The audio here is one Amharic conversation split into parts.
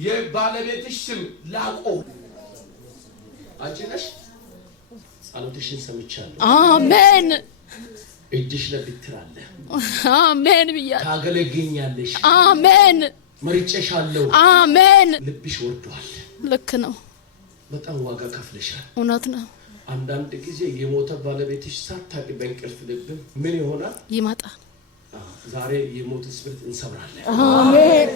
የባለቤትሽ ስም ላቆ አንቺ ነሽ። ጸሎትሽን ሰምቻለሁ። አሜን። እጅሽ ለብትር አለ። አሜን ብያለሁ። ታገለግኛለሽ። አሜን። መርጬሻለሁ። አሜን። ልብሽ ወርዷል። ልክ ነው። በጣም ዋጋ ከፍለሻል። እውነት ነው። አንዳንድ ጊዜ የሞተ ባለቤትሽ ሳታቂ በእንቅልፍ ልብ ምን ይሆናል? ይመጣል። ዛሬ የሞት ስብርት እንሰብራለን። አሜን።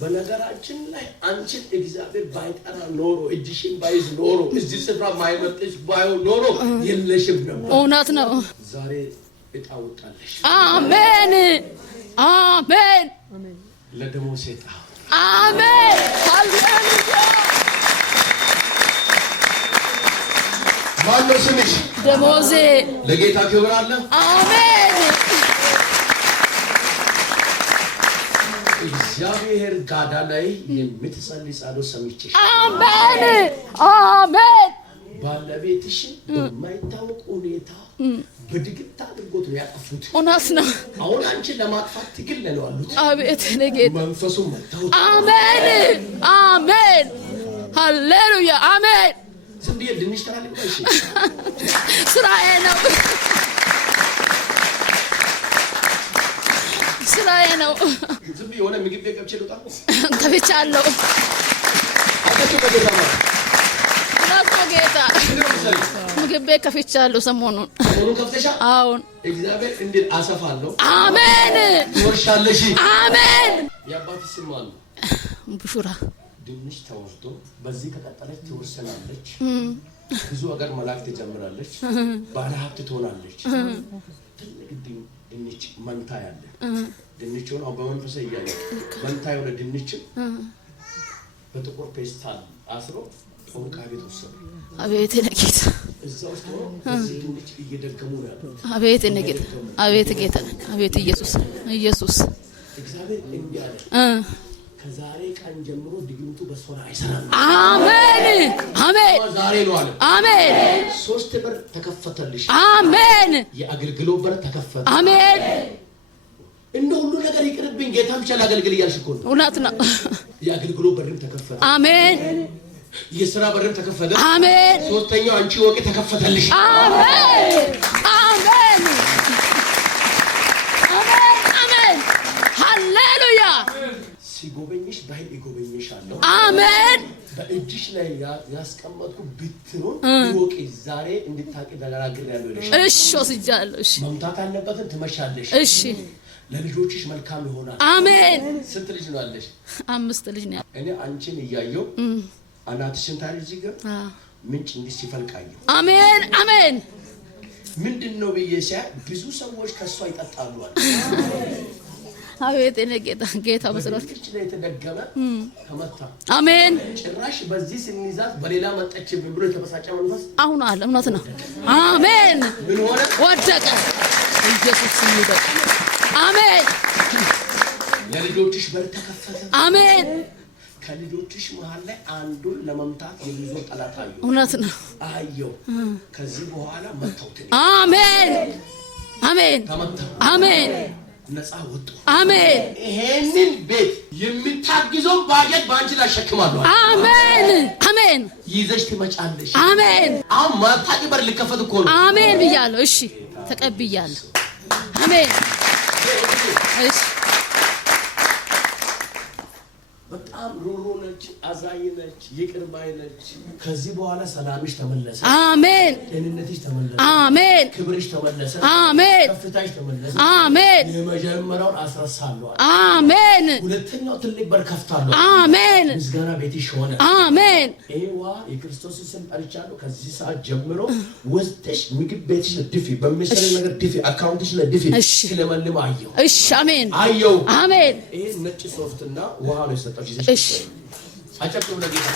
በነገራችን ላይ አንቺን እግዚአብሔር ባይጠራ ኖሮ እጅሽን ባይዝ ኖሮ እዚህ ስፍራ ማይመጥሽ ባዩ ኖሮ የለሽም ነበር። እውነት ነው። ዛሬ እጣ ወጣለሽ። አሜን። አሜን። ለደሞዝ እጣ። አሜን። ሃሌሉያ። ማነው ስምሽ? ደሞዜ። ለጌታ ክብር አለ። አሜን። እግዚአብሔር ጋዳ ላይ የምትጸልይ ጸሎት ሰምቼሽ። አሜን። አሜን። ባለቤትሽን በማይታወቅ ሁኔታ በድግታ አድርጎት ነው ያጠፉት። እውነት ነው። አሁን አንቺን ለማጥፋት ትግል ነው ያሉት። አቤት ለጌታ መንፈሱን መታው። አሜን። አሜን። ሃሌሉያ። አሜን። ዝም ብዬ ድንሽ ተራልኩሽ። ስራዬ ነው። ስራዬ ነው። ዝም ብዬ የሆነ ምግብ ቤት ገብቼ ልውጣ ከፍቻለሁ። አቀቱ በጌታ ነው። ጌታ ምግብ ቤት ከፍቻለሁ። ሰሞኑን ከፍተሻ? አዎን። እግዚአብሔር እንዴት አሰፋለሁ። አሜን። ትወርሻለሽ። አሜን። የአባትሽ ስም ማን ነው? ቡሹራ። ድንሽ ተወርዶ በዚህ ከቀጠለች ትወርሰናለች። ብዙ ሀገር መላክ ትጀምራለች። ባለ ሀብት ትሆናለች። ትልቅ ድንች መንታ ያለ ድንች ሆነ በመንፈስ እያለ መንታ የሆነ ድንች በጥቁር ፔስታል አስሮ ፎንቃ ቤት ወሰዱ። አቤት ለጌታ እዛ ውስጥ ሆኖ እዚህ ድንች እየደገሙ ነው ያሉት። አቤት ለጌታ፣ አቤት ጌታ፣ አቤት ኢየሱስ፣ ኢየሱስ። እግዚአብሔር እንዲህ አለ፣ ከዛሬ ቀን ጀምሮ ድግምቱ በሶራ አይሰራም። አሜን። አሜን። ዛሬ ነው አለ። አሜን። 3 በር ተከፈተልሽ። አሜን። የአገልግሎት በር ተከፈተ። አሜን። እንደ ሁሉ ነገር ይቅርብኝ ጌታ ብቻ ላገልግል እያልሽ እኮ ነው። እውነት ነው። የአገልግሎት በርም ተከፈተ። አሜን። የሥራ በርም ተከፈተ። አሜን። ሶስተኛው አንቺ ወቄ ተከፈተልሽ። አሜን። አሜን። አሜን። አሜን። ሃሌሉያ። ሲጎበኝሽ በኃይል ይጎበኝሻለሁ። አሜን። በእጅሽ ላይ ያስቀመጥኩ ብትሩን ወቄ ዛሬ እንድታቂ ተናግሬያለሁ ይልሽ። እሺ ወስጃለሁ። እሺ መምታት አለበትን ትመሻለሽ። እሺ ለልጆችሽ መልካም ይሆናል። አሜን። ስንት ልጅ ነው ያለሽ? 5 ልጅ ነው። እኔ አንቺን እያየሁ አናትሽን ታሪክ እዚህ ጋር ምንጭ እንዲህ ሲፈልቃየሁ። አሜን። አሜን። ምንድነው ብዬሽ ብዙ ሰዎች ከሷ ይጠጣሉ አለ። አቤት እኔ ጌታ መስራት ልጅ ላይ ተደገመ ተመታ። አሜን። ጭራሽ በዚህ ስንይዛት በሌላ መጣች ብሎ የተበሳጨ መንፈስ አሁን አለ። እውነት ነው። አሜን። ምን ሆነ? ወደቀ። ኢየሱስ ይወደቀ። አሜን። ለልጆችሽ በር ተከፈተ። አሜን። ከልጆችሽ መሃል ላይ አንዱን ለመምታት የሚዞር ጠላት አየሁ። እውነት ነው። አየሁ። ከዚህ በኋላ መታውት። አሜን። አሜን። ተመታ። አሜን። ነፃ ወጡ። አሜን። ይሄንን ቤት የሚታግዘው ባጀት ባንቺ ላይ ሸክማለሁ። አሜን። አሜን። ይዘሽ ትመጫለሽ። አሜን። አሁን ማታቂ በር ሊከፈት እኮ ነው። አሜን ብያለሁ። እሺ ተቀብያለሁ። አሜን። እሺ በጣም ሩሩ ነች፣ አዛኝ ነች፣ ይቅር ባይ ነች። ከዚህ በኋላ ሰላምሽ ተመለሰ። አሜን። ጤንነትሽ ተመለሰ። አሜን። ክብርሽ ተመለሰ። አሜን። ከፍታሽ ተመለሰ። አሜን። የመጀመሪያውን አስረሳለሁ። አሜን። ሁለተኛው ትልቅ በር ከፍታለሁ። አሜን። ምስጋና ቤትሽ ሆነ። አሜን። ኤዋ የክርስቶስ ስም ጠርቻለሁ። ከዚህ ሰዓት ጀምሮ ወስደሽ ምግብ ቤትሽ ለድፊ፣ በሚሰራ ነገር ድፊ፣ አካውንትሽ ለድፊ። ስለማለም አየው። እሺ አሜን። አየው። አሜን። ይሄ ነጭ ሶፍትና ውሃ ነው የሰጠው። እሺ አጨብጭቡ ለጌታ።